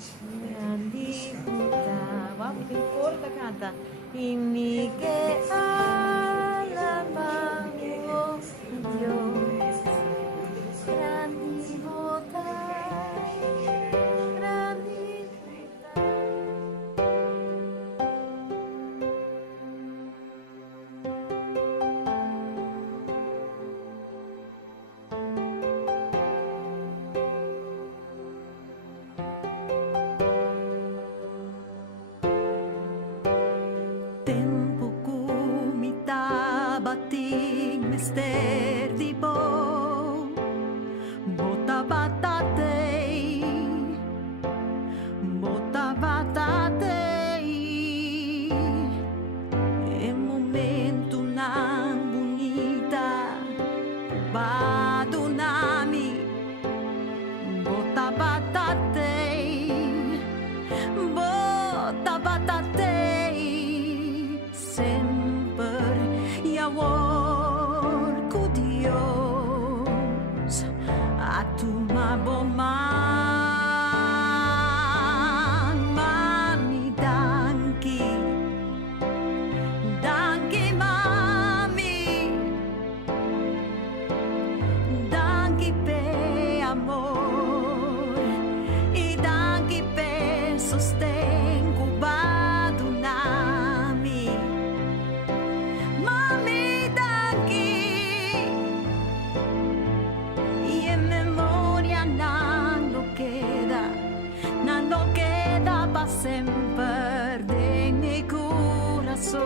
Grandi puta, wow, che corta canta. Inni che alabamo Dio, grandi puta, grandi puta. Tempo kumita bating mister di bo bota batatei e momento nang bonita bado nami bota batatei sempre yawor ku Dios atu mabomang mami danki mami danki pe amor e danki pe sostén cubado nami mami danki y en memoria no queda pa sempre de mi corazón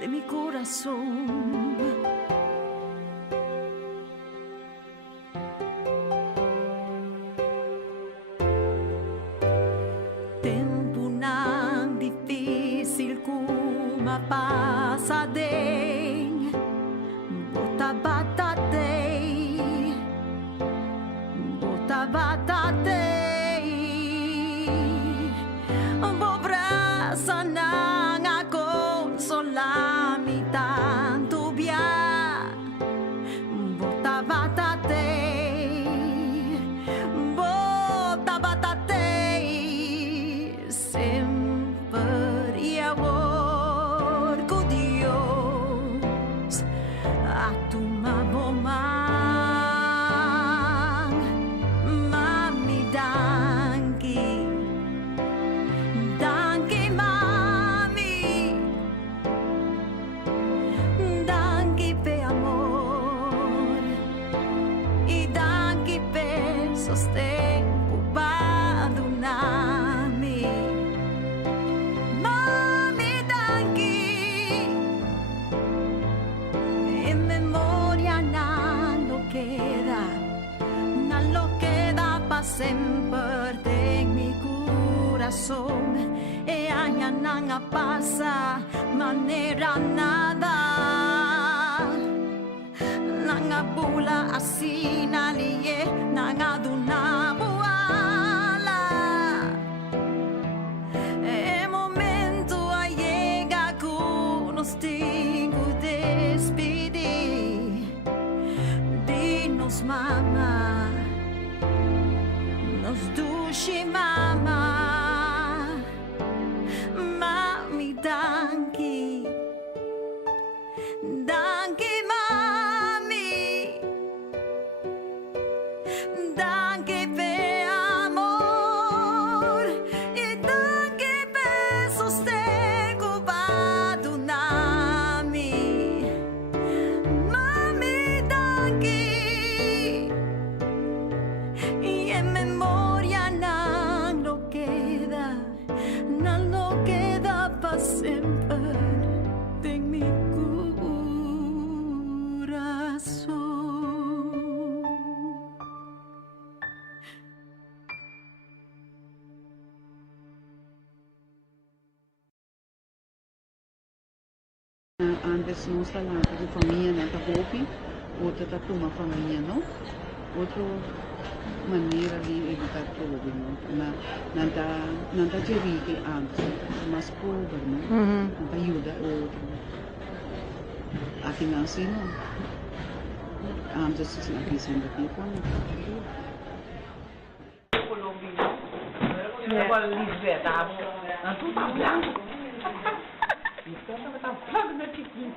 de mi corazón. Tempo nang difícil kuma pasadeng bota batatei bobrasa nang ako solami tanto bia bota batatei sempre yawor ku Dios atu mabomang mami danki mami danki pe amor e danki pe sostén cubado nami mami danki en memoria no queda pa sempre en mi corazón e aña nanga pasa manera nada nanga bula asina liye nanga dunabuala e momento llega con nos tengo despedir dinos mama nos duši mama mami danki mami danki pe amor e danki pe sostén cubado nami mami danki y en memoria no queda pa sempre en mi corazón. Antes não está lá de família, não está roupa, outra está com uma família, não? Outra maneira de evitar problema, não está de rico antes, mas pobre, não? Não está ajuda outro. Assim não. just as like December people. Agora Lisbeth, tu tá blanco. Então, tá blanco na tiquinha.